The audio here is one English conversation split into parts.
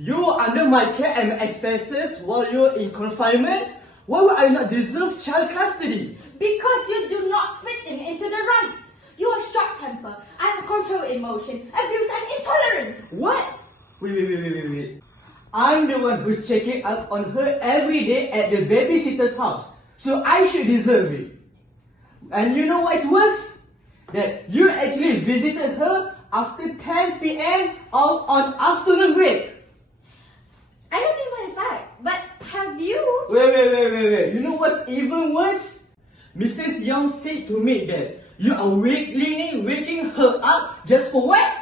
You are under my care and expenses while you're in confinement? Why would I not deserve child custody? Because you do not fit into the ranks. You are short-tempered, uncontrolled emotion, abuse and intolerance. What? Wait. I'm the one who's checking up on her every day at the babysitter's house. So I should deserve it. And you know what's worse? That you actually visited her after 10 p.m. on afternoon break. I don't deny that, but have you... Wait. You know what's even worse? Mrs. Young said to me that you are waking her up just for what?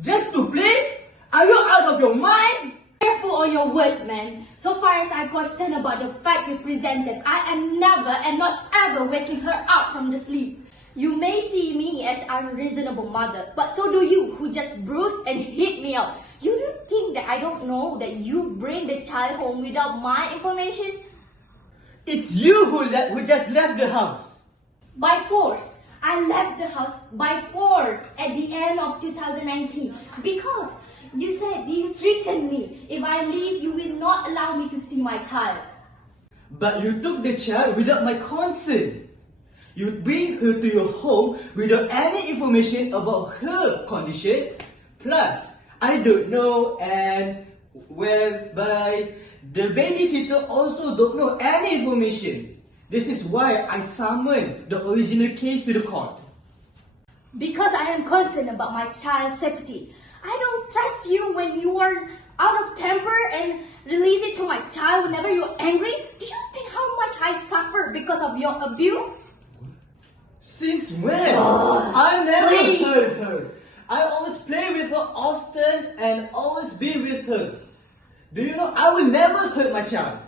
Just to play? Are you out of your mind? Careful on your word, man. So far as I'm concerned about the fact you presented, I am never and not ever waking her up from the sleep. You may see me as an unreasonable mother, but so do you, who just bruised and hit me up. You don't think that I don't know that you bring the child home without my information? It's you who just left the house. By force. I left the house by force at the end of 2019 because you said you threatened me. If I leave, you will not allow me to see my child. But you took the child without my consent. You bring her to your home without any information about her condition. Plus, I don't know and whereby the babysitter also don't know any information. This is why I summoned the original case to the court. Because I am concerned about my child's safety. I don't trust you when you are out of temper and release it to my child whenever you're angry. Do you think how much I suffer because of your abuse? Since when? Oh, I never please. hurt her. I always play with her often and always be with her. Do you know I will never hurt my child?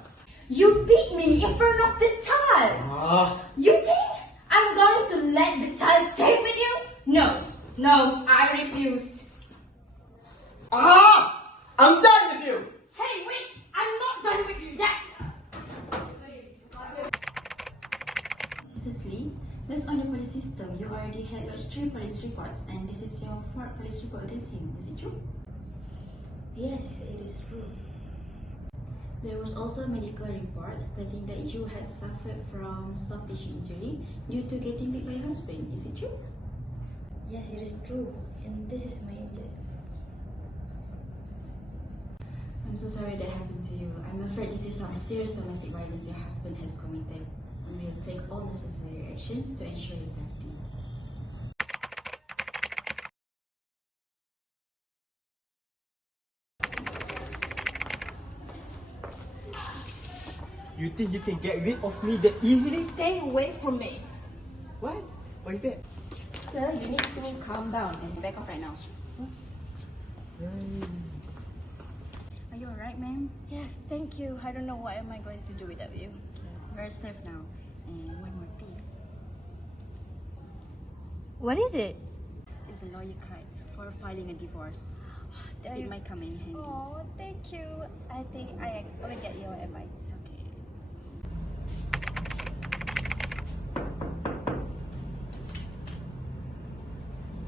You beat me in front of the child. You think I'm going to let the child stay with you? No, I refuse. I'm done with you. Hey, wait, I'm not done with you yet. Mrs. Lee, based on the police system, you already had lodged 3 police reports and this is your 4th police report against him. Is it true? Yes, it is true. There was also a medical report stating that you had suffered from soft tissue injury due to getting beat by your husband. Is it true? Yes, it is true. And this is my injury. I'm so sorry that happened to you. I'm afraid this is some serious domestic violence your husband has committed. We will take all necessary actions to ensure your safety. You think you can get rid of me that easily? Stay away from me. What? What is that? Sir, you need to calm down and back off right now. Are you alright, ma'am? Yes, thank you. I don't know what am I going to do without you. We're safe now. And one more thing. What is it? It's a lawyer card for filing a divorce. It might come in handy. Oh, thank you. I think I will get your advice. Okay.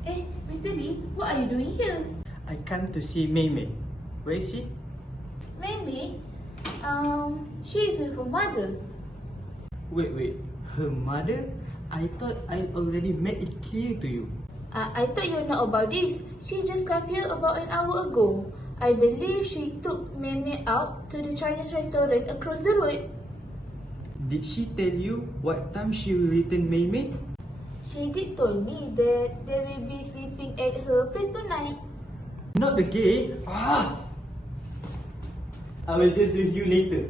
Hey, Mr. Lee, what are you doing here? I come to see Mei. Where is she? Maybe. She is with her mother. Wait. Her mother? I thought I already made it clear to you. I thought you know about this. She just got here about an hour ago. I believe she took Mei out to the Chinese restaurant across the road. Did she tell you what time she will return Mei? She did told me that they will be sleeping at her place tonight. Not again. I will deal with you later.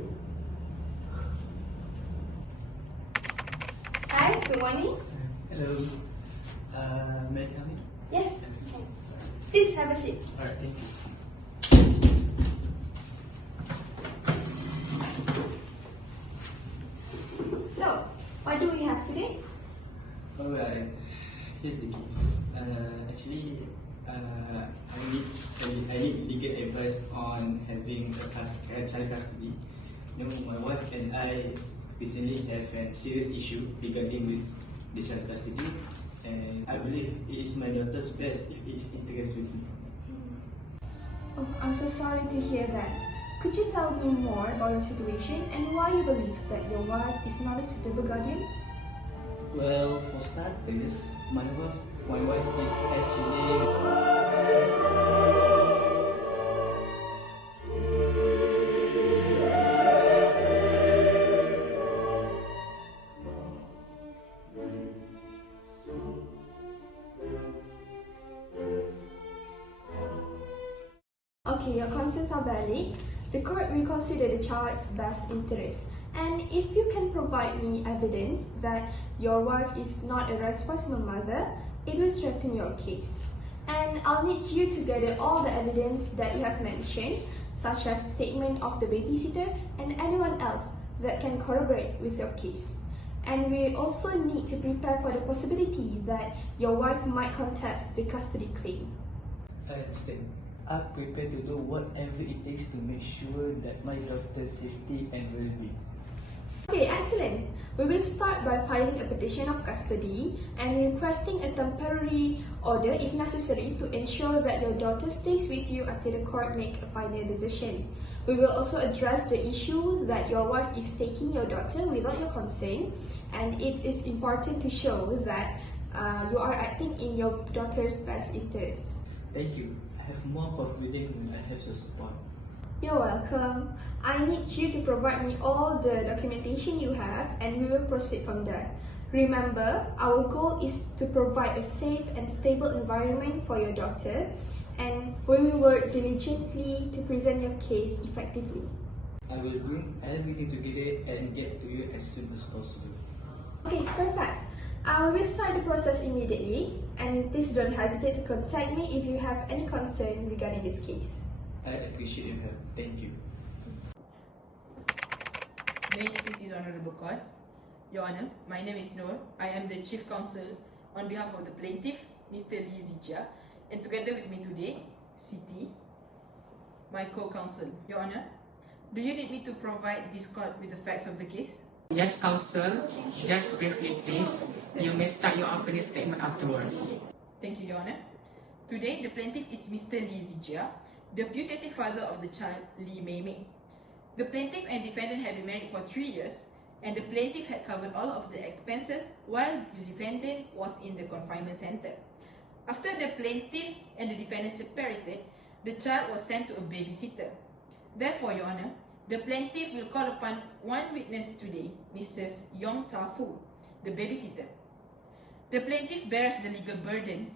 Hi, good morning. Hello. May I come in? Yes. Please have a seat. Alright, thank you. So, what do we have today? Alright, here's the case. Actually, I need legal advice on having a child custody. You know, my wife and I recently have a serious issue regarding with the child custody, and I believe it is my daughter's best if it is interest with me. Oh, I'm so sorry to hear that. Could you tell me more about your situation and why you believe that your wife is not a suitable guardian? Well, for starters, my wife is actually... Okay, your concerns are valid. The court will consider the child's best interest. And if you can provide me evidence that your wife is not a responsible mother, it will strengthen your case. And I'll need you to gather all the evidence that you have mentioned, such as statement of the babysitter and anyone else that can corroborate with your case. And we also need to prepare for the possibility that your wife might contest the custody claim. I understand. I'm prepared to do whatever it takes to make sure that my daughter's safety and well-being. Okay, excellent. We will start by filing a petition of custody and requesting a temporary order if necessary to ensure that your daughter stays with you until the court makes a final decision. We will also address the issue that your wife is taking your daughter without your consent, and it is important to show that you are acting in your daughter's best interest. Thank you. I have more confidence when I have your support. You're welcome. I need you to provide me all the documentation you have and we will proceed from there. Remember, our goal is to provide a safe and stable environment for your daughter, and we will work diligently to present your case effectively. I will bring everything together and get to you as soon as possible. Okay, perfect. We will start the process immediately, and please don't hesitate to contact me if you have any concern regarding this case. I appreciate your help. Thank you. May it please His Honourable Court. Your Honour, my name is Noor. I am the Chief Counsel on behalf of the plaintiff, Mr. Lee Zijia, and together with me today, Siti, my co-counsel. Your Honour, do you need me to provide this court with the facts of the case? Yes, counsel. Just briefly, please. You may start your opening statement afterwards. Thank you, Your Honour. Today, the plaintiff is Mr. Lee Zijia, the putative father of the child, Lee Mei Mei. The plaintiff and defendant had been married for 3 years, and the plaintiff had covered all of the expenses while the defendant was in the confinement center. After the plaintiff and the defendant separated, the child was sent to a babysitter. Therefore, Your Honour, the plaintiff will call upon one witness today, Mrs. Yong Ta Fu, the babysitter. The plaintiff bears the legal burden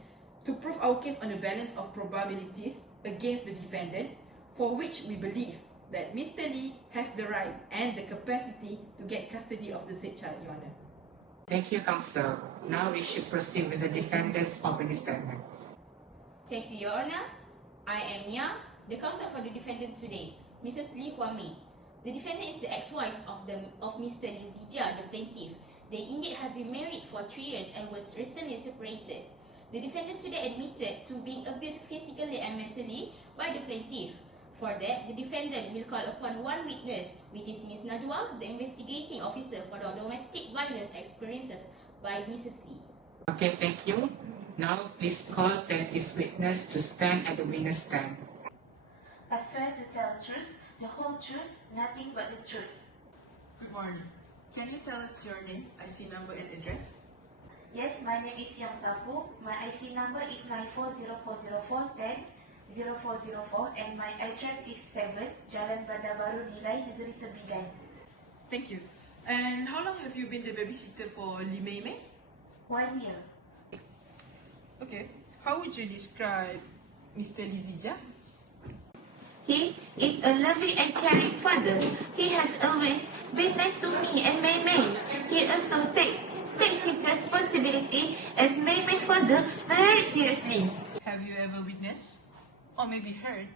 to prove our case on the balance of probabilities against the defendant, for which we believe that Mr. Lee has the right and the capacity to get custody of the said child, Your Honour. Thank you, counsel. Now we should proceed with the defendant's opening statement. Thank you, Your Honour. I am Nia, the counsel for the defendant today, Mrs. Lee Hua Mei. The defendant is the ex-wife of Mr. Lee Zijia, the plaintiff. They indeed have been married for 3 years and was recently separated. The defendant today admitted to being abused physically and mentally by the plaintiff. For that, the defendant will call upon one witness, which is Ms. Najwa, the investigating officer for the domestic violence experiences by Mrs. Lee. Okay, thank you. Now, please call plaintiff's witness to stand at the witness stand. I swear to tell the truth, the whole truth, nothing but the truth. Good morning. Can you tell us your name, IC number and address? Yes, my name is Yang Tapu. My IC number is 94040410 0404 and my address is 7 Jalan Badaruddin, Nilai, Negeri Sembilan. Thank you. And how long have you been the babysitter for Lee Mei Mei? 1 year. Okay. How would you describe Mr. Lee Zijia? He is a loving and caring father. He has always been nice to me and Mei Mei. He also takes his responsibility as Mei Mei's father very seriously. Have you ever witnessed or maybe heard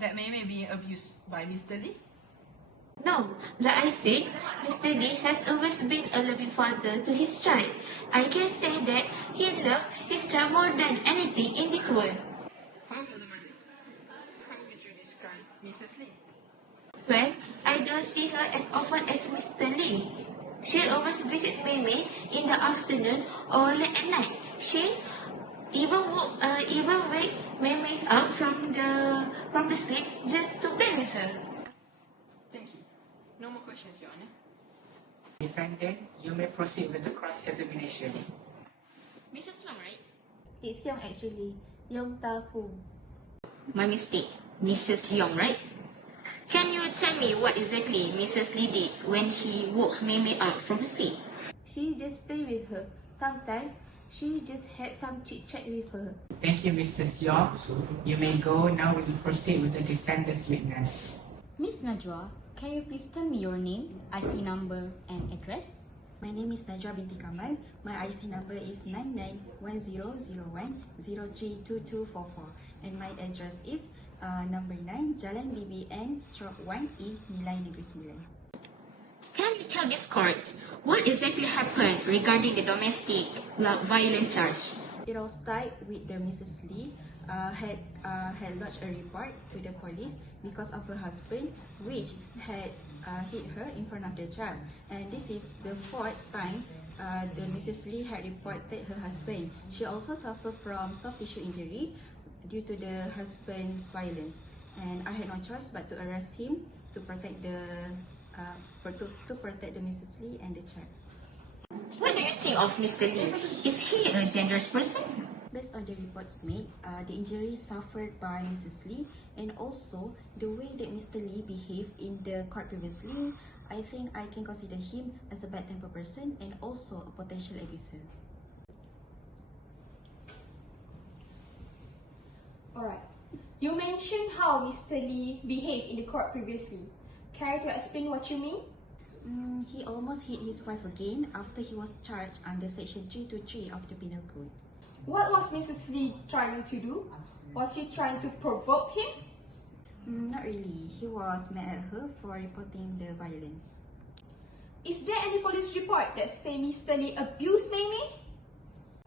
that Mei Mei being abused by Mr. Lee? No, like I said, Mr. Lee has always been a loving father to his child. I can say that he loved his child more than anything in this world. How would you describe Mrs. Lee? Well, I don't see her as often as Mr. Lee. She always visits Mei Mei in the afternoon or late at night. She even wake Meme up from the sleep just to play with her. Thank you. No more questions, Your Honor. Defendant, you may proceed with the cross-examination. Mrs. Long, right? It's Young actually. Young Tafu. My mistake. Mrs. Yong, right? Can you tell me what exactly Mrs. Lee did when she woke Meme up from sleep? She just play with her. Sometimes she just had some chit-chat with her. Thank you, Mrs. Yong. You may go now. We will proceed with the defendant's witness. Miss Najwa, can you please tell me your name, IC number, and address? My name is Najwa binti Kamal. My IC number is 991001032244 and my address is number 9 Jalan BBN/1E Nilai Negeri Sembilan. Can you tell this court what exactly happened regarding the domestic violence charge? It all started with the Mrs. Lee had lodged a report to the police because of her husband, which had hit her in front of the child. And this is the 4th time the Mrs. Lee had reported her husband. She also suffered from soft tissue injury due to the husband's violence. And I had no choice but to arrest him to protect the Mrs. Lee and the child. What do you think of Mr. Lee? Is he a dangerous person? Based on the reports made, the injuries suffered by Mrs. Lee and also the way that Mr. Lee behaved in the court previously, I think I can consider him as a bad-tempered person and also a potential abuser. Alright. You mentioned how Mr. Lee behaved in the court previously. Care to explain what you mean? He almost hit his wife again after he was charged under Section 323 of the Penal Code. What was Mrs. Lee trying to do? Was she trying to provoke him? Not really. He was mad at her for reporting the violence. Is there any police report that say Mr. Lee abused Meme?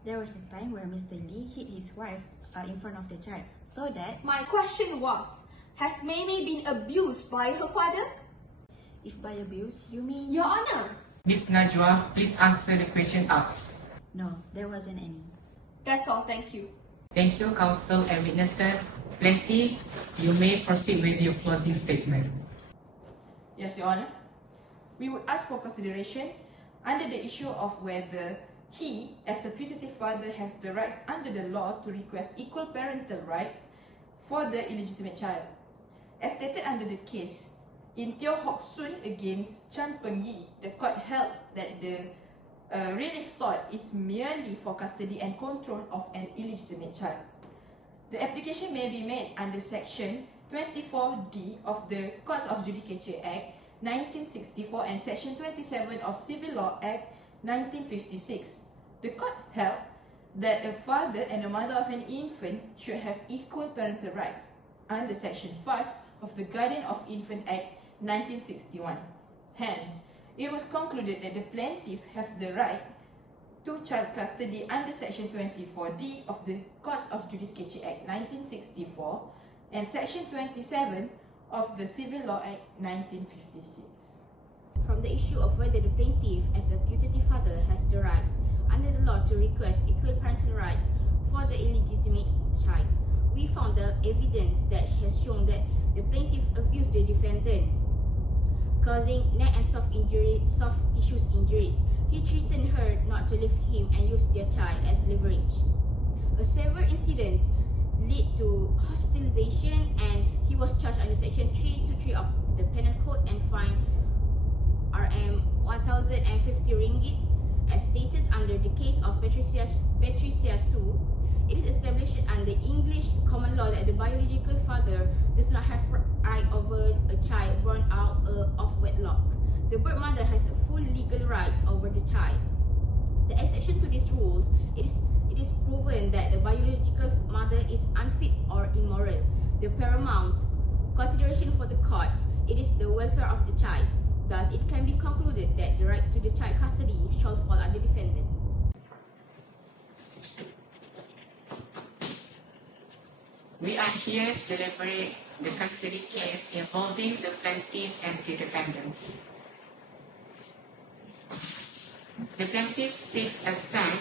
There was a time where Mr. Lee hit his wife in front of the child, so that... My question was, has Meme been abused by her father? If by abuse, you mean... Your Honor! Miss Najwa, please answer the question asked. No, there wasn't any. That's all, thank you. Thank you, counsel and witnesses. Plaintiff, you may proceed with your closing statement. Yes, Your Honor. We would ask for consideration under the issue of whether he, as a putative father, has the rights under the law to request equal parental rights for the illegitimate child. As stated under the case, in Teo Hock Soon against Chan Peng Yi, the court held that the relief sought is merely for custody and control of an illegitimate child. The application may be made under Section 24D of the Courts of Judicature Act 1964 and Section 27 of Civil Law Act 1956. The court held that a father and a mother of an infant should have equal parental rights under Section 5 of the Guardian of Infant Act 1961. Hence, it was concluded that the plaintiff has the right to child custody under Section 24D of the Courts of Judicature Act 1964 and Section 27 of the Civil Law Act 1956. From the issue of whether the plaintiff as a putative father has the rights under the law to request equal parental rights for the illegitimate child, we found the evidence that has shown that the plaintiff abused the defendant, causing neck and soft tissue injuries. He threatened her not to leave him and used their child as leverage. Several incidents led to hospitalization, and he was charged under Section 323 of the Penal Code and fined Rm 1,050 ringgit, as stated under the case of Patricia Su. It is established under English common law that the biological father does not have right over a child born out of wedlock. The birth mother has full legal rights over the child. The exception to these rules, it is proven that the biological mother is unfit or immoral. The paramount consideration for the court, it is the welfare of the child. Thus, it can be concluded that the right to the child custody shall fall under defendant. We are here to deliberate the custody case involving the plaintiff and the defendants. The plaintiff seeks assent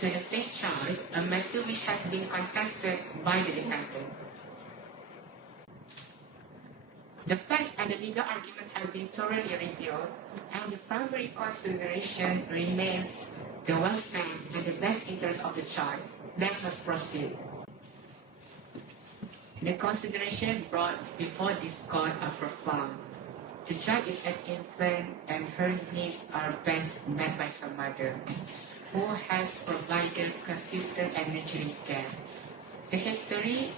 to the same child, a matter which has been contested by the defendant. The facts and the legal arguments have been thoroughly reviewed, and the primary consideration remains the welfare and the best interest of the child. Let us proceed. The consideration brought before this court are profound. The child is an infant and her needs are best met by her mother, who has provided consistent and nurturing care. The history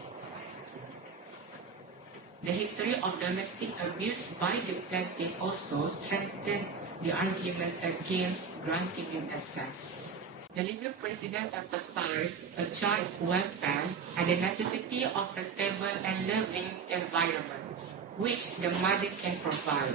of domestic abuse by the plaintiff also strengthened the arguments against granting him access. The legal precedent emphasized a child's welfare and the necessity of a stable and loving environment, which the mother can provide.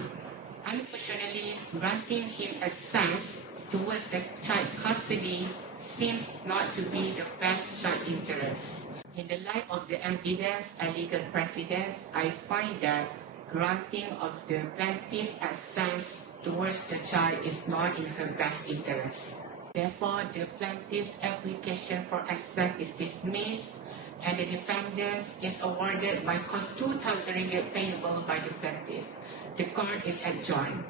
Unfortunately, granting him access towards the child custody seems not to be the best child interest. In the light of the evidence and legal precedents, I find that granting of the plaintiff access towards the child is not in her best interest. Therefore, the plaintiff's application for access is dismissed and the defendant is awarded by cost 2,000 ringgit payable by the plaintiff. The court is adjourned.